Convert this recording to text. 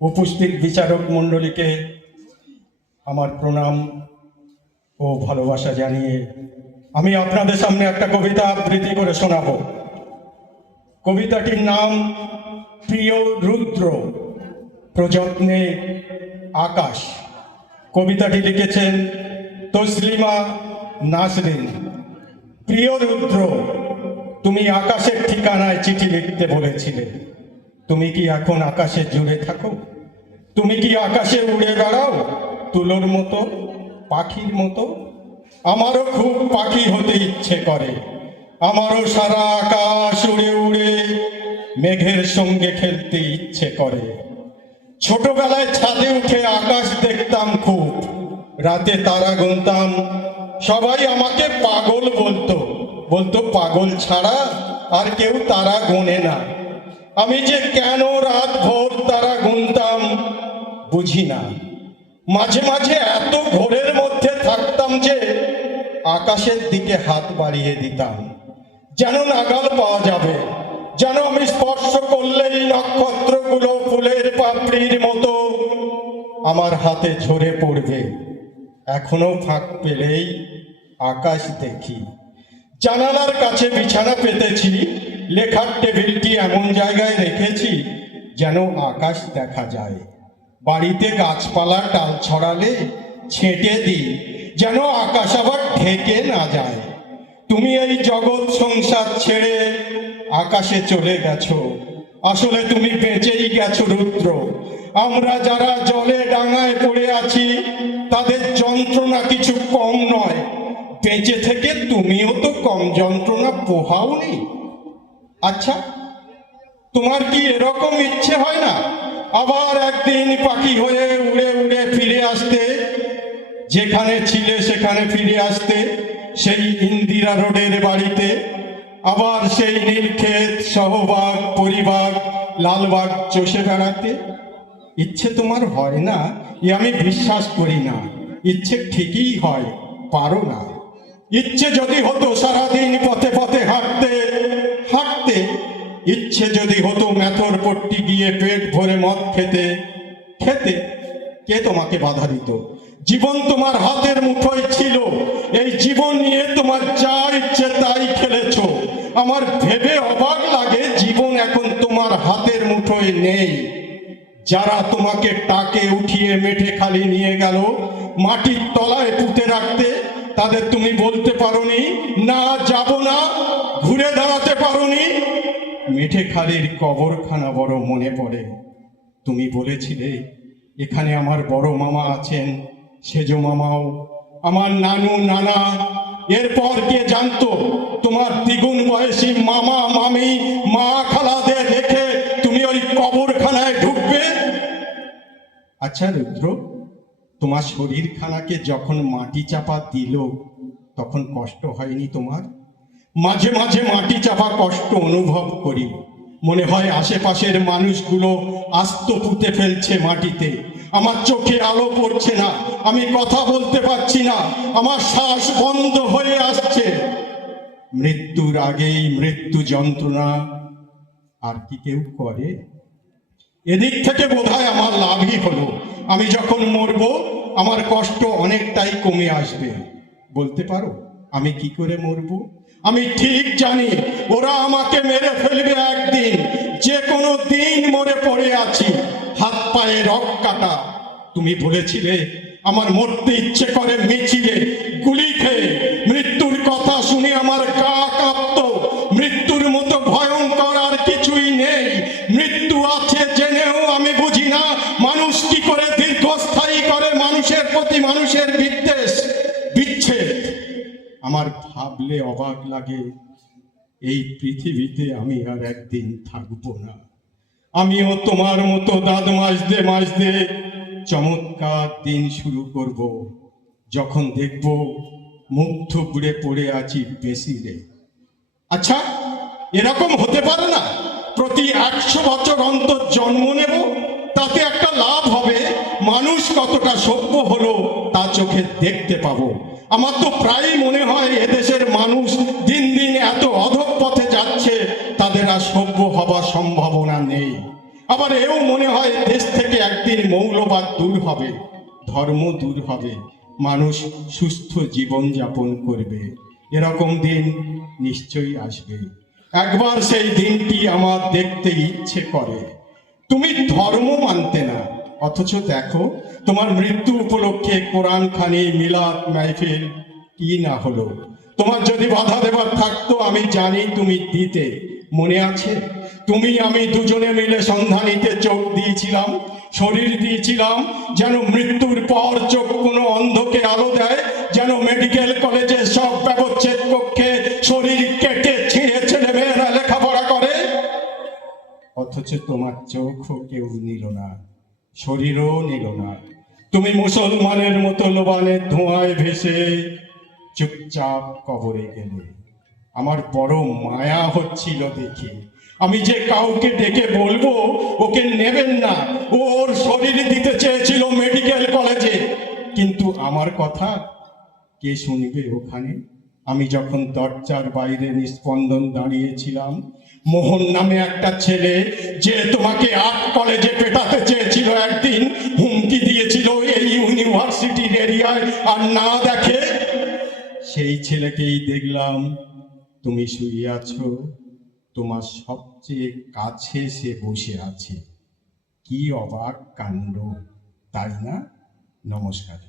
উপস্থিত বিচারক মণ্ডলীকে আমার প্রণাম ও ভালোবাসা জানিয়ে আমি আপনাদের সামনে একটা কবিতা আবৃত্তি করে শোনাব। কবিতাটির নাম প্রিয় রুদ্র প্রযত্নে আকাশ। কবিতাটি লিখেছেন তসলিমা নাসরিন। প্রিয় রুদ্র, তুমি আকাশের ঠিকানায় চিঠি লিখতে বলেছিলে। তুমি কি এখন আকাশে জুড়ে থাকো? তুমি কি আকাশে উড়ে বেড়াও তুলোর মতো, পাখির মতো? আমারও খুব পাখি হতে ইচ্ছে করে। আমারও সারা আকাশ উড়ে উড়ে মেঘের সঙ্গে খেলতে ইচ্ছে করে। ছোটবেলায় ছাদে উঠে আকাশ দেখতাম খুব, রাতে তারা গুনতাম। সবাই আমাকে পাগল বলতো, বলতো পাগল ছাড়া আর কেউ তারা গোনে না। আমি যে কেন রাত ভোর তারা গুনতাম বুঝি না। মাঝে মাঝে এত ঘোরের মধ্যে থাকতাম যে আকাশের দিকে হাত বাড়িয়ে দিতাম, যেন নাগাল পাওয়া যাবে, যেন আমি স্পর্শ করলেই নক্ষত্রগুলো ফুলের পাপড়ির মতো আমার হাতে ঝরে পড়বে। এখনো ফাঁক পেলেই আকাশ দেখি। জানালার কাছে বিছানা পেতেছি, লেখার টেবিলটি এমন জায়গায় রেখেছি যেন আকাশ দেখা যায়। বাড়িতে গাছপালা ডাল ছড়ালে ছেঁটে দিই, যেন আকাশ আবার ঢেকে না যায়। তুমি এই জগৎ সংসার ছেড়ে আকাশে চলে গেছো, আসলে তুমি বেঁচেই গেছো রুদ্র। আমরা যারা জলে ডাঙায় পড়ে আছি তাদের যন্ত্রণা কিছু কম নয়। বেঁচে থেকে তুমিও তো কম যন্ত্রণা পোহাওনি। আচ্ছা, তোমার কি এরকম ইচ্ছে হয় না আবার একদিন পাখি হয়ে উড়ে উড়ে ফিরে আসতে? যেখানে ছিলে সেখানে ফিরে আসতে, সেই ইন্দিরা রোডের বাড়িতে, আবার সেই নীলক্ষেত, সহবাগ, পরিবাগ, লালবাগ চষে বেড়াতে? ইচ্ছে তোমার হয় না এ আমি বিশ্বাস করি না। ইচ্ছে ঠিকই হয়, পারো না। ইচ্ছে যদি হতো সারাদিন পথে পথে হাঁটতে হাঁটতে, ইচ্ছে যদি হতো মেথর পট্টি গিয়ে পেট ভরে মদ খেতে খেতে, কে তোমাকে বাধা দিত? জীবন তোমার হাতের মুঠোয় ছিল, এই জীবন নিয়ে তোমার যা ইচ্ছে তাই খেলেছ। আমার ভেবে অবাক লাগে জীবন এখন তোমার হাতের মুঠোয় নেই। যারা তোমাকে টাকে উঠিয়ে মেঠে খালি নিয়ে গেল মাটির তলায় পুঁতে রাখতে, তাদের তুমি বলতে পারোনি না যাব না, ঘুরে দাঁড়াতে পারোনি। মেঠে খালির কবরখানা বড় মনে পড়ে। তুমি বলেছিলে এখানে আমার বড় মামা আছেন, সেজ মামাও, আমার নানু নানা। এরপর কে জানতো তোমার দ্বিগুণ বয়সী মামা মামি মা খালাদের রেখে তুমি ওই কবরখানায় ঢুকবে? আচ্ছা রুদ্র, তোমার শরীরখানাকে যখন মাটি চাপা দিল তখন কষ্ট হয়নি তোমার? মাঝে মাঝে মাটি চাপা কষ্ট অনুভব করি। মনে হয় আশেপাশের মানুষগুলো আস্ত পুঁতে ফেলছে মাটিতে। আমার চোখে আলো পড়ছে না, আমি কথা বলতে পারছি না, আমার শ্বাস বন্ধ হয়ে আসছে। মৃত্যুর আগেই মৃত্যু যন্ত্রণা আর কি কেউ করে? এদিক থেকে বোধহয় আমার লাভই হলো। আমি যখন মরব আমার কষ্ট অনেকটাই কমে আসবে। বলতে পারো আমি কি করে মরব? আমি ঠিক জানি ওরা আমাকে মেরে ফেলবে একদিন, যে কোনো দিন মরে পড়ে আছি, হাত পায়ে রক কাটা। তুমি বলেছিলে আমার মরতে ইচ্ছে করে মিছিলে গুলি খেয়ে। মৃত্যুর কথা শুনে আমার গা কাঁপতো। মৃত্যুর মতো ভয়ঙ্কর আর কিছুই নেই। মৃত্যু আছে জেনেও আমি বুঝি না মানুষ কি করে দীর্ঘস্থায়ী করে মানুষের প্রতি মানুষের বিদ্বেষ বিচ্ছেদ। আমার ভাবলে অবাক লাগে এই পৃথিবীতে আমি আর একদিন থাকবো না। আমিও তোমার মতো দাঁত মাজতে মাজতে চমৎকার দিন শুরু করব, যখন দেখব মুখ থুবড়ে পড়ে আছি বেসিরে। আচ্ছা, এরকম হতে পারে না প্রতি 100 বছর অন্তর জন্ম নেব, তাতে একটা লাভ হবে, মানুষ কতটা সভ্য হলো তা চোখে দেখতে পাবো। আমার তো প্রায়ই মনে হয় এদেশের মানুষ দিন দিন এত অধঃপথে যাচ্ছে তাদের আর সভ্য হবার সম্ভাবনা নেই। আবার এও মনে হয় দেশ থেকে একদিন মৌলবাদ দূর হবে, ধর্ম দূর হবে, মানুষ সুস্থ জীবনযাপন করবে। এরকম দিন নিশ্চয়ই আসবে। একবার সেই দিনটি আমার দেখতে ইচ্ছে করে। তুমি ধর্ম মানতে না, অথচ দেখো তোমার মৃত্যু উপলক্ষে কোরআন খানি, মিলাদ মাহফিল কি না হলো। তোমার যদি বাধা দেবার থাকতো আমি জানি তুমি দিতে। মনে আছে তুমি আমি দুজনে মিলে সন্ধানীতে চোখ দিয়েছিলাম, শরীর দিয়েছিলাম, যেন মৃত্যুর পর চোখ কোনো অন্ধকে আলো দেয়, যেন মেডিকেল কলেজে সব ব্যবচ্ছেদ কক্ষে শরীর কেটে ছিঁড়ে ছেলে মেয়েরা লেখাপড়া করে। অথচ তোমার চোখও কেউ নিল না, শরীরও নিল না। তুমি মুসলমানের মতো লোবানের ধোঁয়ায় ভেসে চুপচাপ কবরে গেলে। আমার বড় মায়া হচ্ছিল দেখে। আমি যে কাউকে ডেকে বলবো ওকে নেবেন না, ওর শরীর দিতে চেয়েছিল মেডিকেল কলেজে, কিন্তু আমার কথা কে শুনবে ওখানে? আমি যখন দরজার বাইরে নিস্পন্দন দাঁড়িয়েছিলাম, মোহন নামে একটা ছেলে, যে তোমাকে আর্ট কলেজে পেটাতে চেয়েছিল, একদিন হুমকি দিয়েছিল এই ইউনিভার্সিটির এরিয়ায় আর না দেখে, সেই ছেলেকেই দেখলাম। তুমি শুয়ে আছো, তোমার সবচেয়ে কাছে সে বসে আছে। কি অবাক কাণ্ড, তাই না? নমস্কার।